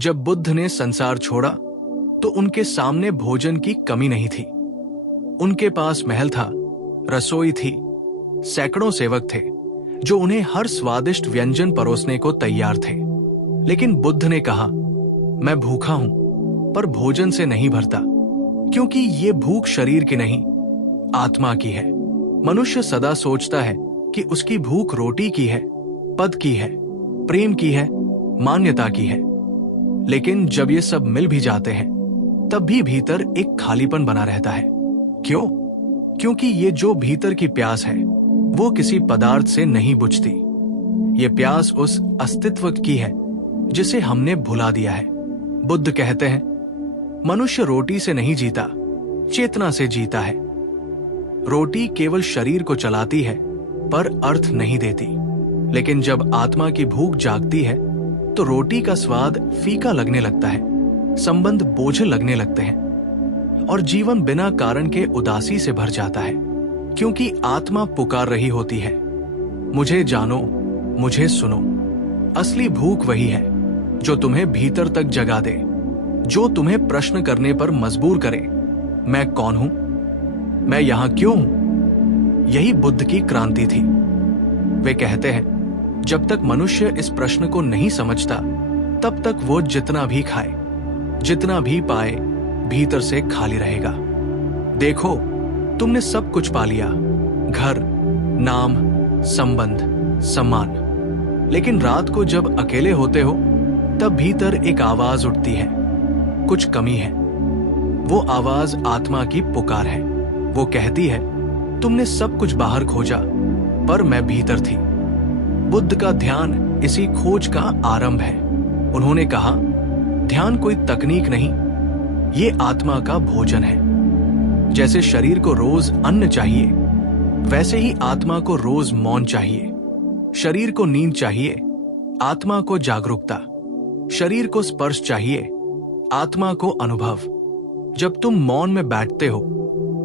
जब बुद्ध ने संसार छोड़ा तो उनके सामने भोजन की कमी नहीं थी। उनके पास महल था, रसोई थी, सैकड़ों सेवक थे जो उन्हें हर स्वादिष्ट व्यंजन परोसने को तैयार थे। लेकिन बुद्ध ने कहा, मैं भूखा हूं पर भोजन से नहीं भरता, क्योंकि ये भूख शरीर की नहीं, आत्मा की है। मनुष्य सदा सोचता है कि उसकी भूख रोटी की है, पद की है, प्रेम की है, मान्यता की है। लेकिन जब ये सब मिल भी जाते हैं तब भी भीतर एक खालीपन बना रहता है। क्यों? क्योंकि ये जो भीतर की प्यास है वो किसी पदार्थ से नहीं बुझती। ये प्यास उस अस्तित्व की है जिसे हमने भुला दिया है। बुद्ध कहते हैं, मनुष्य रोटी से नहीं जीता, चेतना से जीता है। रोटी केवल शरीर को चलाती है पर अर्थ नहीं देती। लेकिन जब आत्मा की भूख जागती है तो रोटी का स्वाद फीका लगने लगता है, संबंध बोझिल लगने लगते हैं और जीवन बिना कारण के उदासी से भर जाता है। क्योंकि आत्मा पुकार रही होती है, मुझे जानो, मुझे सुनो। असली भूख वही है जो तुम्हें भीतर तक जगा दे, जो तुम्हें प्रश्न करने पर मजबूर करे, मैं कौन हूं, मैं यहां क्यों हूं। यही बुद्ध की क्रांति थी। वे कहते हैं, जब तक मनुष्य इस प्रश्न को नहीं समझता तब तक वो जितना भी खाए, जितना भी पाए, भीतर से खाली रहेगा। देखो, तुमने सब कुछ पा लिया, घर, नाम, संबंध, सम्मान। लेकिन रात को जब अकेले होते हो तब भीतर एक आवाज उठती है, कुछ कमी है। वो आवाज आत्मा की पुकार है। वो कहती है, तुमने सब कुछ बाहर खोजा पर मैं भीतर थी। बुद्ध का ध्यान इसी खोज का आरंभ है। उन्होंने कहा, ध्यान कोई तकनीक नहीं, ये आत्मा का भोजन है। जैसे शरीर को रोज अन्न चाहिए, वैसे ही आत्मा को रोज मौन चाहिए। शरीर को नींद चाहिए, आत्मा को जागरूकता। शरीर को स्पर्श चाहिए, आत्मा को अनुभव। जब तुम मौन में बैठते हो,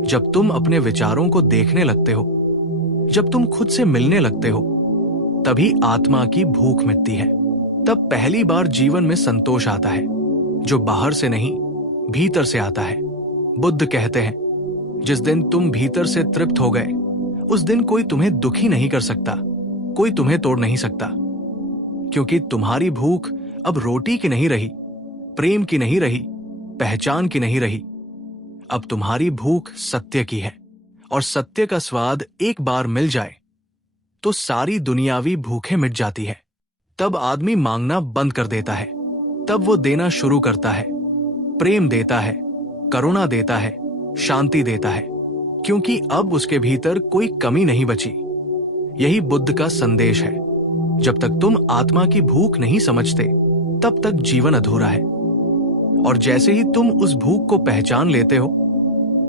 जब तुम अपने विचारों को देखने लगते हो, जब तुम खुद से मिलने लगते हो, तभी आत्मा की भूख मिटती है। तब पहली बार जीवन में संतोष आता है, जो बाहर से नहीं, भीतर से आता है। बुद्ध कहते हैं, जिस दिन तुम भीतर से तृप्त हो गए, उस दिन कोई तुम्हें दुखी नहीं कर सकता, कोई तुम्हें तोड़ नहीं सकता। क्योंकि तुम्हारी भूख अब रोटी की नहीं रही, प्रेम की नहीं रही, पहचान की नहीं रही। अब तुम्हारी भूख सत्य की है। और सत्य का स्वाद एक बार मिल जाए तो सारी दुनियावी भूखें मिट जाती है। तब आदमी मांगना बंद कर देता है। तब वो देना शुरू करता है, प्रेम देता है, करुणा देता है, शांति देता है। क्योंकि अब उसके भीतर कोई कमी नहीं बची। यही बुद्ध का संदेश है। जब तक तुम आत्मा की भूख नहीं समझते तब तक जीवन अधूरा है। और जैसे ही तुम उस भूख को पहचान लेते हो,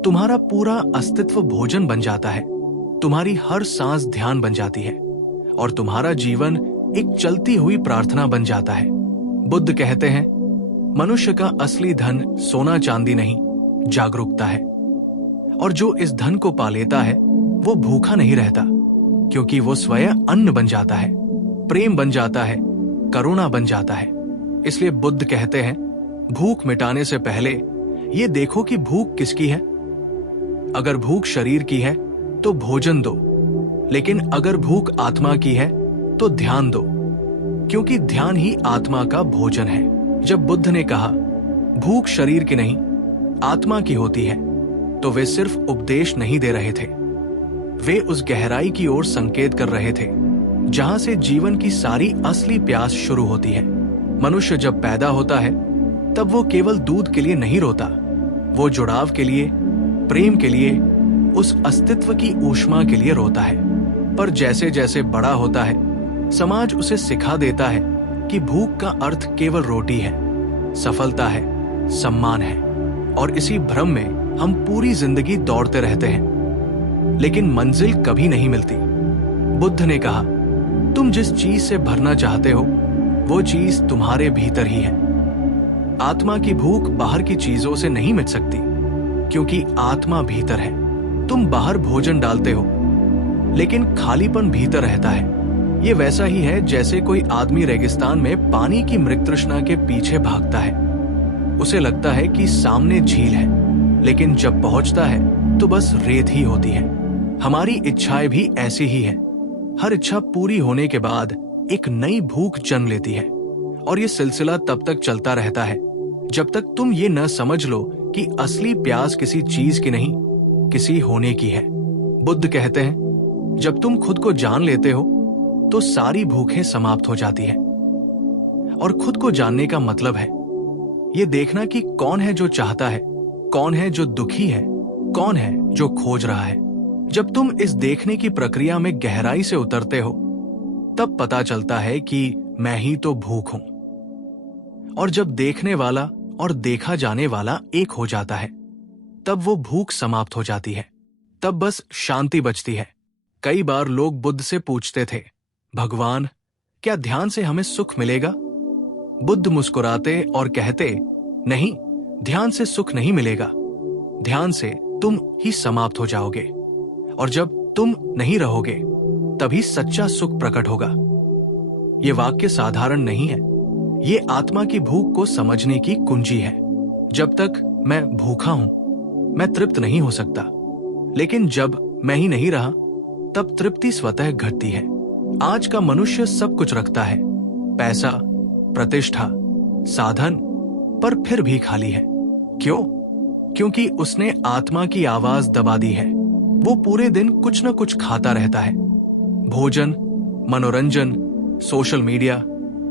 तुम्हारा पूरा अस्तित्व भोजन बन जाता है। तुम्हारी हर सांस ध्यान बन जाती है और तुम्हारा जीवन एक चलती हुई प्रार्थना बन जाता है। बुद्ध कहते हैं, मनुष्य का असली धन सोना चांदी नहीं, जागरूकता है। और जो इस धन को पा लेता है वो भूखा नहीं रहता, क्योंकि वो स्वयं अन्न बन जाता है, प्रेम बन जाता है, करुणा बन जाता है। इसलिए बुद्ध कहते हैं, भूख मिटाने से पहले ये देखो कि भूख किसकी है। अगर भूख शरीर की है तो भोजन दो, लेकिन अगर भूख आत्मा की है तो ध्यान दो, क्योंकि ध्यान ही आत्मा का भोजन है। जब बुद्ध ने कहा, भूख शरीर की नहीं, आत्मा की होती है, तो वे सिर्फ उपदेश नहीं दे रहे थे। वे उस गहराई की ओर संकेत कर रहे थे जहां से जीवन की सारी असली प्यास शुरू होती है। मनुष्य जब पैदा होता है तब वो केवल दूध के लिए नहीं रोता, वो जुड़ाव के लिए, प्रेम के लिए, उस अस्तित्व की ऊष्मा के लिए रोता है। पर जैसे जैसे बड़ा होता है, समाज उसे सिखा देता है कि भूख का अर्थ केवल रोटी है, सफलता है, सम्मान है। और इसी भ्रम में हम पूरी जिंदगी दौड़ते रहते हैं, लेकिन मंजिल कभी नहीं मिलती। बुद्ध ने कहा, तुम जिस चीज से भरना चाहते हो वो चीज तुम्हारे भीतर ही है। आत्मा की भूख बाहर की चीजों से नहीं मिट सकती, क्योंकि आत्मा भीतर है। तुम बाहर भोजन डालते हो, लेकिन खालीपन भीतर रहता है। ये वैसा ही है जैसे कोई आदमी रेगिस्तान में पानी की मृग तृष्णा के पीछे भागता है। उसे लगता है कि सामने झील है, लेकिन जब पहुंचता है तो बस रेत ही होती है। हमारी इच्छाएं भी ऐसी ही है। हर इच्छा पूरी होने के बाद एक नई भूख जन्म लेती है, और ये सिलसिला तब तक चलता रहता है जब तक तुम ये न समझ लो कि असली प्यास किसी चीज की नहीं, किसी होने की है। बुद्ध कहते हैं, जब तुम खुद को जान लेते हो तो सारी भूखें समाप्त हो जाती है। और खुद को जानने का मतलब है ये देखना कि कौन है जो चाहता है, कौन है जो दुखी है, कौन है जो खोज रहा है। जब तुम इस देखने की प्रक्रिया में गहराई से उतरते हो तब पता चलता है कि मैं ही तो भूख हूं। और जब देखने वाला और देखा जाने वाला एक हो जाता है तब वो भूख समाप्त हो जाती है। तब बस शांति बचती है। कई बार लोग बुद्ध से पूछते थे, भगवान, क्या ध्यान से हमें सुख मिलेगा? बुद्ध मुस्कुराते और कहते, नहीं, ध्यान से सुख नहीं मिलेगा। ध्यान से तुम ही समाप्त हो जाओगे, और जब तुम नहीं रहोगे तभी सच्चा सुख प्रकट होगा। ये वाक्य साधारण नहीं है, ये आत्मा की भूख को समझने की कुंजी है। जब तक मैं भूखा हूं मैं तृप्त नहीं हो सकता, लेकिन जब मैं ही नहीं रहा तब तृप्ति स्वतः घटती है। आज का मनुष्य सब कुछ रखता है, पैसा, प्रतिष्ठा, साधन, पर फिर भी खाली है। क्यों? क्योंकि उसने आत्मा की आवाज दबा दी है। वो पूरे दिन कुछ न कुछ खाता रहता है, भोजन, मनोरंजन, सोशल मीडिया,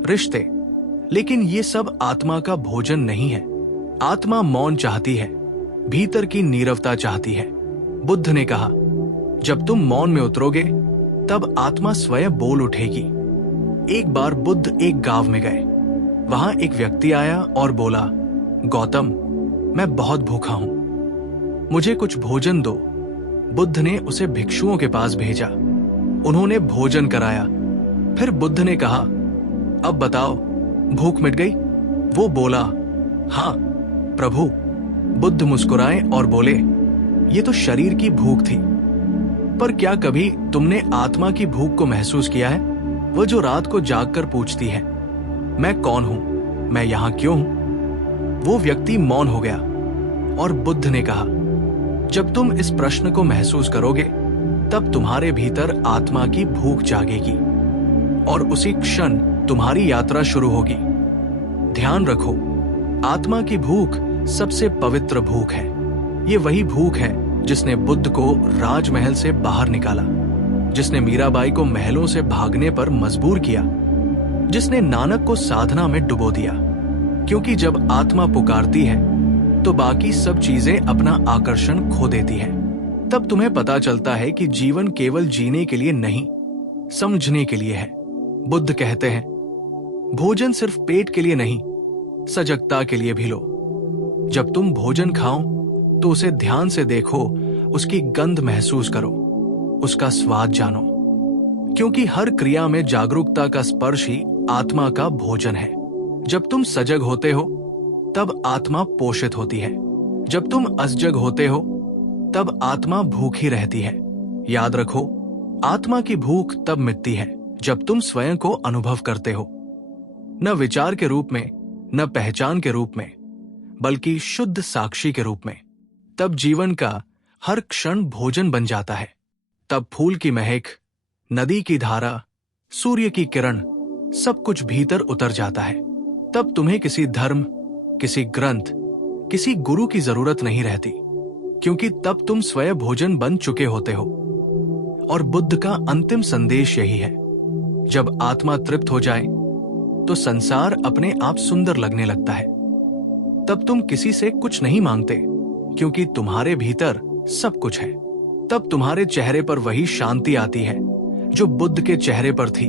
रिश्ते, लेकिन ये सब आत्मा का भोजन नहीं है। आत्मा मौन चाहती है, भीतर की नीरवता चाहती है। बुद्ध ने कहा, जब तुम मौन में उतरोगे तब आत्मा स्वयं बोल उठेगी। एक बार बुद्ध एक गांव में गए। वहां एक व्यक्ति आया और बोला, गौतम, मैं बहुत भूखा हूं, मुझे कुछ भोजन दो। बुद्ध ने उसे भिक्षुओं के पास भेजा। उन्होंने भोजन कराया। फिर बुद्ध ने कहा, अब बताओ, भूख मिट गई? वो बोला, हाँ प्रभु। बुद्ध मुस्कुराए और बोले, ये तो शरीर की भूख थी, पर क्या कभी तुमने आत्मा की भूख को महसूस किया है? वो जो रात को जागकर पूछती है, मैं कौन हूं, मैं यहां क्यों हूं? वो व्यक्ति मौन हो गया और बुद्ध ने कहा, जब तुम इस प्रश्न को महसूस करोगे तब तुम्हारे भीतर आत्मा की भूख जागेगी और उसी क्षण तुम्हारी यात्रा शुरू होगी। ध्यान रखो, आत्मा की भूख सबसे पवित्र भूख है। ये वही भूख है जिसने बुद्ध को राजमहल से बाहर निकाला, जिसने मीराबाई को महलों से भागने पर मजबूर किया, जिसने नानक को साधना में डुबो दिया। क्योंकि जब आत्मा पुकारती है तो बाकी सब चीजें अपना आकर्षण खो देती है। तब तुम्हें पता चलता है कि जीवन केवल जीने के लिए नहीं, समझने के लिए है। बुद्ध कहते हैं, भोजन सिर्फ पेट के लिए नहीं, सजगता के लिए भी लो। जब तुम भोजन खाओ तो उसे ध्यान से देखो, उसकी गंध महसूस करो, उसका स्वाद जानो, क्योंकि हर क्रिया में जागरूकता का स्पर्श ही आत्मा का भोजन है। जब तुम सजग होते हो तब आत्मा पोषित होती है। जब तुम असजग होते हो तब आत्मा भूखी रहती है। याद रखो, आत्मा की भूख तब मिटती है जब तुम स्वयं को अनुभव करते हो, न विचार के रूप में, न पहचान के रूप में, बल्कि शुद्ध साक्षी के रूप में। तब जीवन का हर क्षण भोजन बन जाता है। तब फूल की महक, नदी की धारा, सूर्य की किरण, सब कुछ भीतर उतर जाता है। तब तुम्हें किसी धर्म, किसी ग्रंथ, किसी गुरु की जरूरत नहीं रहती, क्योंकि तब तुम स्वयं भोजन बन चुके होते हो। और बुद्ध का अंतिम संदेश यही है, जब आत्मा तृप्त हो जाए तो संसार अपने आप सुंदर लगने लगता है। तब तुम किसी से कुछ नहीं मांगते, क्योंकि तुम्हारे भीतर सब कुछ है। तब तुम्हारे चेहरे पर वही शांति आती है जो बुद्ध के चेहरे पर थी,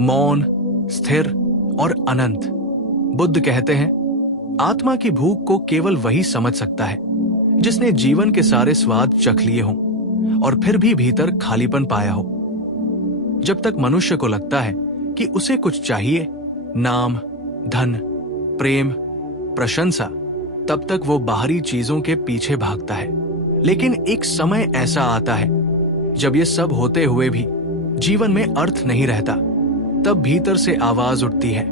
मौन, स्थिर और अनंत। बुद्ध कहते हैं, आत्मा की भूख को केवल वही समझ सकता है जिसने जीवन के सारे स्वाद चख लिए हों और फिर भी भीतर खालीपन पाया हो। जब तक मनुष्य को लगता है कि उसे कुछ चाहिए, नाम, धन, प्रेम, प्रशंसा, तब तक वो बाहरी चीजों के पीछे भागता है। लेकिन एक समय ऐसा आता है जब ये सब होते हुए भी जीवन में अर्थ नहीं रहता, तब भीतर से आवाज उठती है,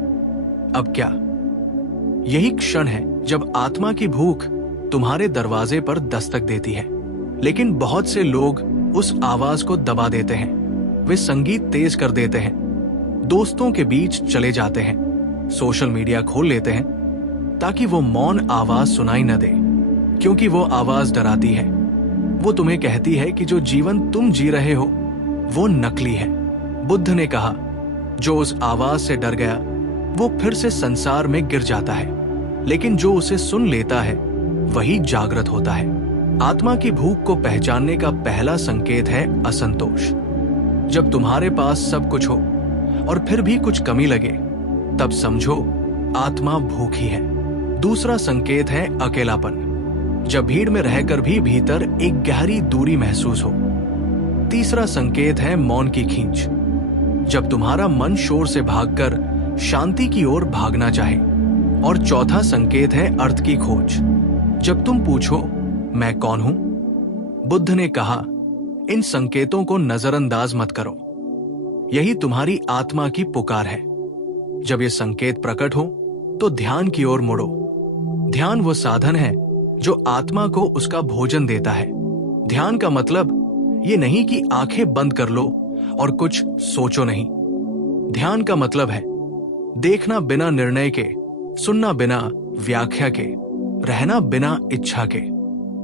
अब क्या? यही क्षण है जब आत्मा की भूख तुम्हारे दरवाजे पर दस्तक देती है। लेकिन बहुत से लोग उस आवाज को दबा देते हैं। वे संगीत तेज कर देते हैं, दोस्तों के बीच चले जाते हैं, सोशल मीडिया खोल लेते हैं ताकि वो मौन आवाज सुनाई न दे, क्योंकि वो आवाज डराती है। वो तुम्हें कहती है कि जो जीवन तुम जी रहे हो वो नकली है। बुद्ध ने कहा, जो उस आवाज से डर गया वो फिर से संसार में गिर जाता है, लेकिन जो उसे सुन लेता है वही जागृत होता है। आत्मा की भूख को पहचानने का पहला संकेत है असंतोष। जब तुम्हारे पास सब कुछ हो और फिर भी कुछ कमी लगे, तब समझो आत्मा भूखी है। दूसरा संकेत है अकेलापन, जब भीड़ में रहकर भी भीतर एक गहरी दूरी महसूस हो। तीसरा संकेत है मौन की खींच, जब तुम्हारा मन शोर से भागकर शांति की ओर भागना चाहे। और चौथा संकेत है अर्थ की खोज, जब तुम पूछो मैं कौन हूं? बुद्ध ने कहा, इन संकेतों को नजरअंदाज मत करो, यही तुम्हारी आत्मा की पुकार है। जब ये संकेत प्रकट हो तो ध्यान की ओर मुड़ो। ध्यान वो साधन है जो आत्मा को उसका भोजन देता है। ध्यान का मतलब ये नहीं कि आंखें बंद कर लो और कुछ सोचो नहीं। ध्यान का मतलब है देखना बिना निर्णय के, सुनना बिना व्याख्या के, रहना बिना इच्छा के।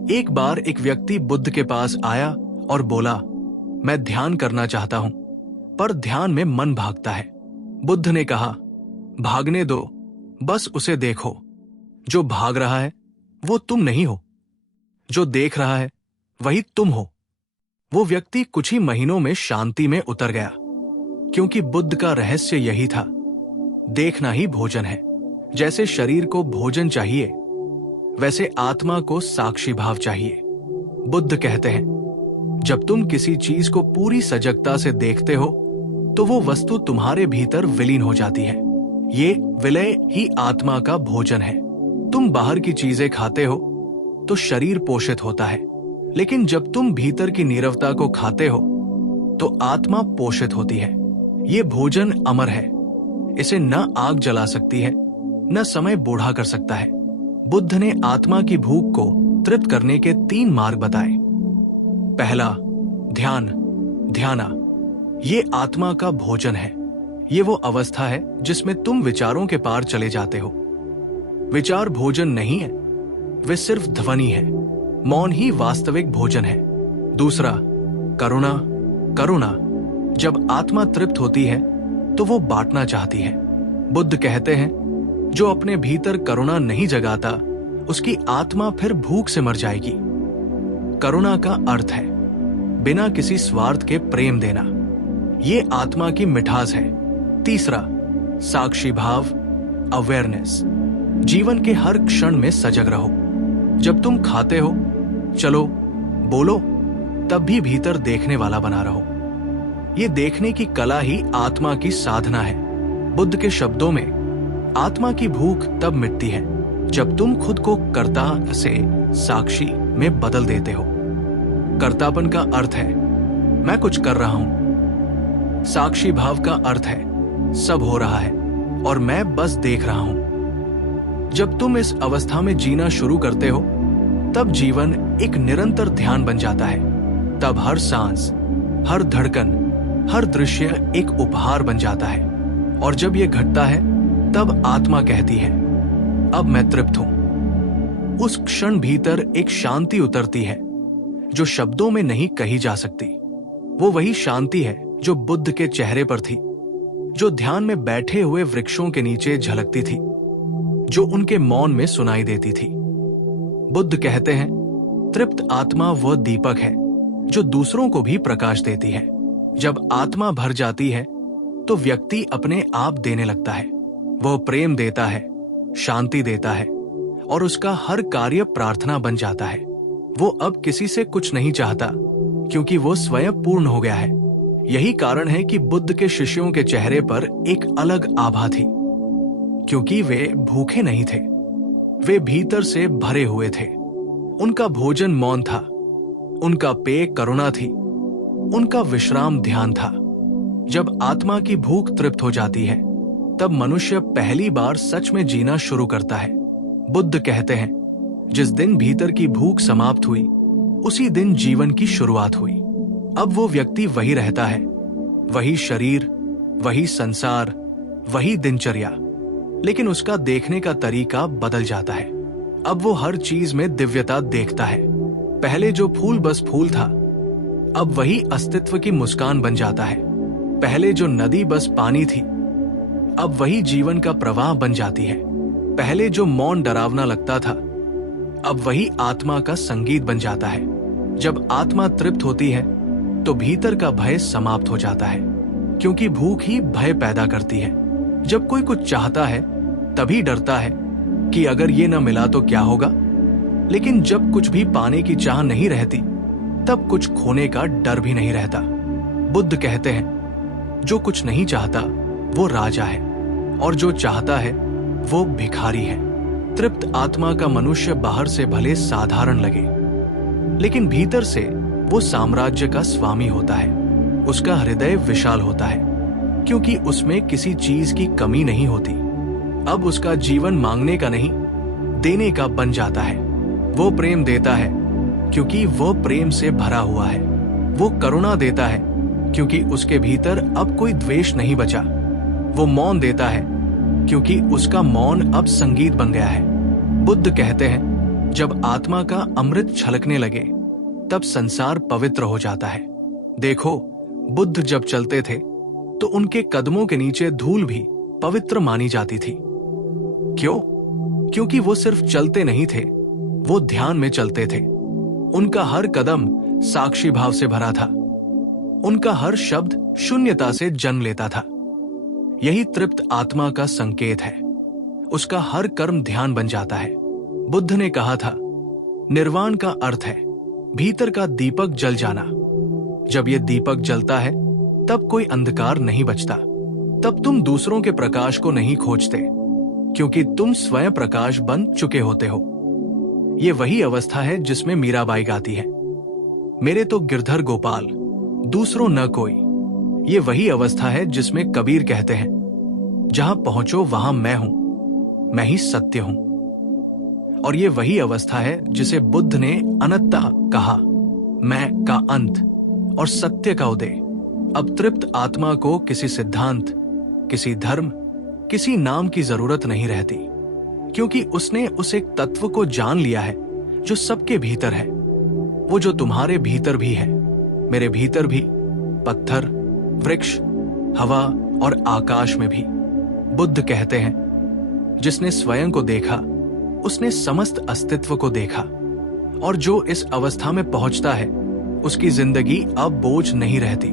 एक बार एक व्यक्ति बुद्ध के पास आया और बोला, मैं ध्यान करना चाहता हूं, पर ध्यान में मन भागता है। बुद्ध ने कहा, भागने दो, बस उसे देखो। जो भाग रहा है वो तुम नहीं हो, जो देख रहा है वही तुम हो। वो व्यक्ति कुछ ही महीनों में शांति में उतर गया, क्योंकि बुद्ध का रहस्य यही था, देखना ही भोजन है। जैसे शरीर को भोजन चाहिए, वैसे आत्मा को साक्षी भाव चाहिए। बुद्ध कहते हैं, जब तुम किसी चीज को पूरी सजगता से देखते हो तो वो वस्तु तुम्हारे भीतर विलीन हो जाती है। ये विलय ही आत्मा का भोजन है। तुम बाहर की चीजें खाते हो तो शरीर पोषित होता है, लेकिन जब तुम भीतर की नीरवता को खाते हो तो आत्मा पोषित होती है। ये भोजन अमर है, इसे न आग जला सकती है, न समय बूढ़ा कर सकता है। बुद्ध ने आत्मा की भूख को तृप्त करने के 3 मार्ग बताए। पहला, ध्यान, ध्याना। ये आत्मा का भोजन है। ये वो अवस्था है जिसमें तुम विचारों के पार चले जाते हो। विचार भोजन नहीं है, वे सिर्फ ध्वनि है। मौन ही वास्तविक भोजन है। दूसरा, करुणा, करुणा। जब आत्मा तृप्त होती है तो वो बांटना चाहती है। बुद्ध कहते हैं, जो अपने भीतर करुणा नहीं जगाता उसकी आत्मा फिर भूख से मर जाएगी। करुणा का अर्थ है बिना किसी स्वार्थ के प्रेम देना। ये आत्मा की मिठास है। तीसरा, साक्षी भाव, अवेयरनेस। जीवन के हर क्षण में सजग रहो। जब तुम खाते हो, चलो, बोलो, तब भी भीतर देखने वाला बना रहो। ये देखने की कला ही आत्मा की साधना है। बुद्ध के शब्दों में आत्मा की भूख तब मिटती है जब तुम खुद को कर्ता से साक्षी में बदल देते हो। कर्तापन का अर्थ है मैं कुछ कर रहा हूं। साक्षी भाव का अर्थ है सब हो रहा है और मैं बस देख रहा हूं। जब तुम इस अवस्था में जीना शुरू करते हो तब जीवन एक निरंतर ध्यान बन जाता है। तब हर सांस, हर धड़कन, हर दृश्य एक उपहार बन जाता है। और जब यह घटता है तब आत्मा कहती है, अब मैं तृप्त हूं। उस क्षण भीतर एक शांति उतरती है जो शब्दों में नहीं कही जा सकती। वो वही शांति है जो बुद्ध के चेहरे पर थी, जो ध्यान में बैठे हुए वृक्षों के नीचे झलकती थी, जो उनके मौन में सुनाई देती थी। बुद्ध कहते हैं, तृप्त आत्मा वह दीपक है जो दूसरों को भी प्रकाश देती है। जब आत्मा भर जाती है तो व्यक्ति अपने आप देने लगता है। वह प्रेम देता है, शांति देता है और उसका हर कार्य प्रार्थना बन जाता है। वो अब किसी से कुछ नहीं चाहता क्योंकि वो स्वयं पूर्ण हो गया है। यही कारण है कि बुद्ध के शिष्यों के चेहरे पर एक अलग आभा थी, क्योंकि वे भूखे नहीं थे, वे भीतर से भरे हुए थे। उनका भोजन मौन था, उनका पेय करुणा थी, उनका विश्राम ध्यान था। जब आत्मा की भूख तृप्त हो जाती है तब मनुष्य पहली बार सच में जीना शुरू करता है। बुद्ध कहते हैं, जिस दिन भीतर की भूख समाप्त हुई उसी दिन जीवन की शुरुआत हुई। अब वो व्यक्ति वही रहता है, वही शरीर, वही संसार, वही दिनचर्या, लेकिन उसका देखने का तरीका बदल जाता है। अब वो हर चीज में दिव्यता देखता है। पहले जो फूल बस फूल था, अब वही अस्तित्व की मुस्कान बन जाता है। पहले जो नदी बस पानी थी, अब वही जीवन का प्रवाह बन जाती है। पहले जो मौन डरावना लगता था, अब वही आत्मा का संगीत बन जाता है। जब आत्मा तृप्त होती है तो भीतर का भय समाप्त हो जाता है, क्योंकि भूख ही भय पैदा करती है। जब कोई कुछ चाहता है तभी डरता है कि अगर ये न मिला तो क्या होगा, लेकिन जब कुछ भी पाने की चाह नहीं रहती तब कुछ खोने का डर भी नहीं रहता। बुद्ध कहते हैं, जो कुछ नहीं चाहता वो राजा है और जो चाहता है वो भिखारी है। तृप्त आत्मा का मनुष्य बाहर से भले साधारण लगे, लेकिन भीतर से वो साम्राज्य का स्वामी होता है। उसका हृदय विशाल होता है, क्योंकि उसमें किसी चीज की कमी नहीं होती। अब उसका जीवन मांगने का नहीं, देने का बन जाता है। वो प्रेम देता है क्योंकि वो प्रेम से भरा हुआ है। वो करुणा देता है क्योंकि उसके भीतर अब कोई द्वेष नहीं बचा। वो मौन देता है क्योंकि उसका मौन अब संगीत बन गया है। बुद्ध कहते हैं, जब आत्मा का अमृत छलकने लगे तब संसार पवित्र हो जाता है। देखो, बुद्ध जब चलते थे तो उनके कदमों के नीचे धूल भी पवित्र मानी जाती थी। क्यों? क्योंकि वो सिर्फ चलते नहीं थे, वो ध्यान में चलते थे। उनका हर कदम साक्षी भाव से भरा था। उनका हर शब्द शून्यता से जन्म लेता था। यही तृप्त आत्मा का संकेत है। उसका हर कर्म ध्यान बन जाता है। बुद्ध ने कहा था, निर्वाण का अर्थ है भीतर का दीपक जल जाना। जब यह दीपक जलता है तब कोई अंधकार नहीं बचता। तब तुम दूसरों के प्रकाश को नहीं खोजते, क्योंकि तुम स्वयं प्रकाश बन चुके होते हो। ये वही अवस्था है जिसमें मीराबाई गाती है, मेरे तो गिरधर गोपाल, दूसरों न कोई। ये वही अवस्था है जिसमें कबीर कहते हैं, जहां पहुंचो वहां मैं हूं, मैं ही सत्य हूं। और ये वही अवस्था है जिसे बुद्ध ने अनंता कहा, मैं का अंत और सत्य का उदय। अब तृप्त आत्मा को किसी सिद्धांत, किसी धर्म, किसी नाम की जरूरत नहीं रहती, क्योंकि उसने उस एक तत्व को जान लिया है जो सबके भीतर है। वो जो तुम्हारे भीतर भी है, मेरे भीतर भी, पत्थर, वृक्ष, हवा और आकाश में भी। बुद्ध कहते हैं, जिसने स्वयं को देखा उसने समस्त अस्तित्व को देखा। और जो इस अवस्था में पहुंचता है उसकी जिंदगी अब बोझ नहीं रहती।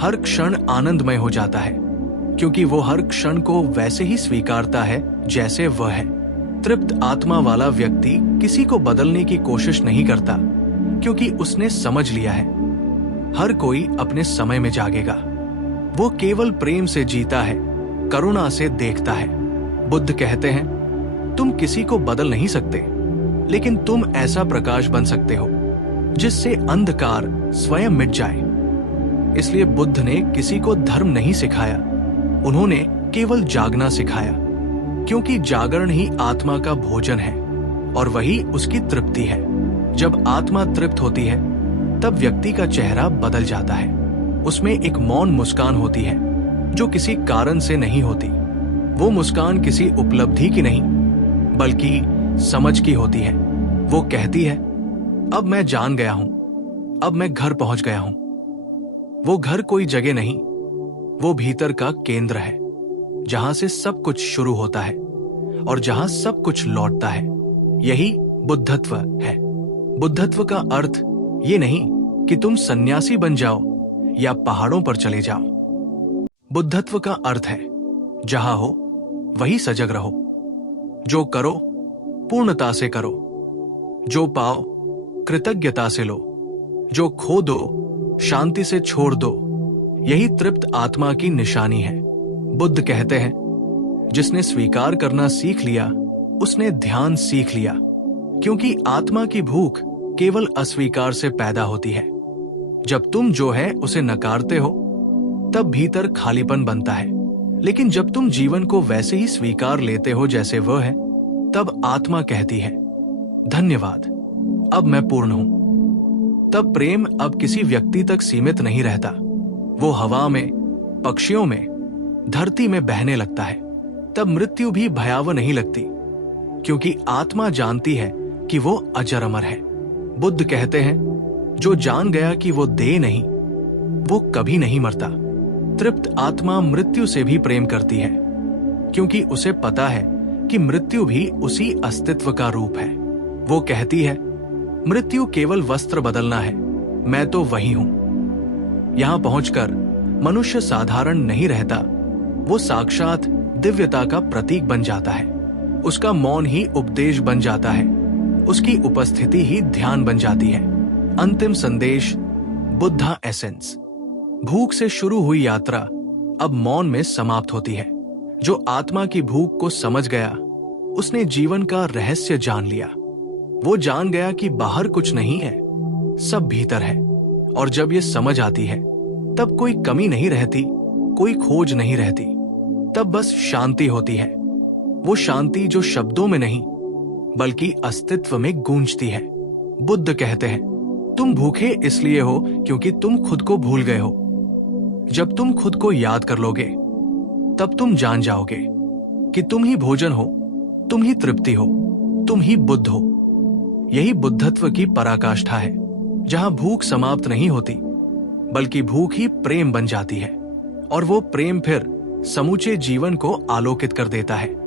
हर क्षण आनंदमय हो जाता है, क्योंकि वो हर क्षण को वैसे ही स्वीकारता है जैसे वह है। तृप्त आत्मा वाला व्यक्ति किसी को बदलने की कोशिश नहीं करता, क्योंकि उसने समझ लिया है हर कोई अपने समय में जागेगा। वो केवल प्रेम से जीता है, करुणा से देखता है। बुद्ध कहते हैं, तुम किसी को बदल नहीं सकते, लेकिन तुम ऐसा प्रकाश बन सकते हो जिससे अंधकार स्वयं मिट जाए। इसलिए बुद्ध ने किसी को धर्म नहीं सिखाया, उन्होंने केवल जागना सिखाया, क्योंकि जागरण ही आत्मा का भोजन है और वही उसकी तृप्ति है। जब आत्मा तृप्त होती है तब व्यक्ति का चेहरा बदल जाता है। उसमें एक मौन मुस्कान होती है जो किसी कारण से नहीं होती। वो मुस्कान किसी उपलब्धि की नहीं बल्कि समझ की होती है। वो कहती है, अब मैं जान गया हूं, अब मैं घर पहुंच गया हूं। वो घर कोई जगह नहीं, वो भीतर का केंद्र है, जहां से सब कुछ शुरू होता है और जहां सब कुछ लौटता है। यही बुद्धत्व है। बुद्धत्व का अर्थ ये नहीं कि तुम सन्यासी बन जाओ या पहाड़ों पर चले जाओ। बुद्धत्व का अर्थ है, जहां हो वही सजग रहो। जो करो पूर्णता से करो, जो पाओ कृतज्ञता से लो, जो खो दो शांति से छोड़ दो। यही तृप्त आत्मा की निशानी है। बुद्ध कहते हैं, जिसने स्वीकार करना सीख लिया उसने ध्यान सीख लिया, क्योंकि आत्मा की भूख केवल अस्वीकार से पैदा होती है। जब तुम जो है उसे नकारते हो तब भीतर खालीपन बनता है। लेकिन जब तुम जीवन को वैसे ही स्वीकार लेते हो जैसे वह है, तब आत्मा कहती है, धन्यवाद, अब मैं पूर्ण हूं। तब प्रेम अब किसी व्यक्ति तक सीमित नहीं रहता। वो हवा में, पक्षियों में, धरती में बहने लगता है। तब मृत्यु भी भयावह नहीं लगती, क्योंकि आत्मा जानती है कि वो अजर अमर है। बुद्ध कहते हैं, जो जान गया कि वो देह नहीं, वो कभी नहीं मरता। तृप्त आत्मा मृत्यु से भी प्रेम करती है, क्योंकि उसे पता है कि मृत्यु भी उसी अस्तित्व का रूप है। वो कहती है, मृत्यु केवल वस्त्र बदलना है, मैं तो वही हूं। यहां पहुंचकर मनुष्य साधारण नहीं रहता, वो साक्षात दिव्यता का प्रतीक बन जाता है। उसका मौन ही उपदेश बन जाता है, उसकी उपस्थिति ही ध्यान बन जाती है। अंतिम संदेश, बुद्धा एसेंस। भूख से शुरू हुई यात्रा अब मौन में समाप्त होती है। जो आत्मा की भूख को समझ गया, उसने जीवन का रहस्य जान लिया। वो जान गया कि बाहर कुछ नहीं है, सब भीतर है। और जब ये समझ आती है, तब कोई कमी नहीं रहती, कोई खोज नहीं रहती। तब बस शांति होती है। वो शांति जो शब्दों में नहीं, बल्कि अस्तित्व में गूंजती है। बुद्ध कहते हैं, तुम भूखे इसलिए हो क्योंकि तुम खुद को भूल गए हो। जब तुम खुद को याद कर लोगे, तब तुम जान जाओगे कि तुम ही भोजन हो, तुम ही तृप्ति हो, तुम ही बुद्ध हो। यही बुद्धत्व की पराकाष्ठा है, जहां भूख समाप्त नहीं होती, बल्कि भूख ही प्रेम बन जाती है। और वो प्रेम फिर समूचे जीवन को आलोकित कर देता है।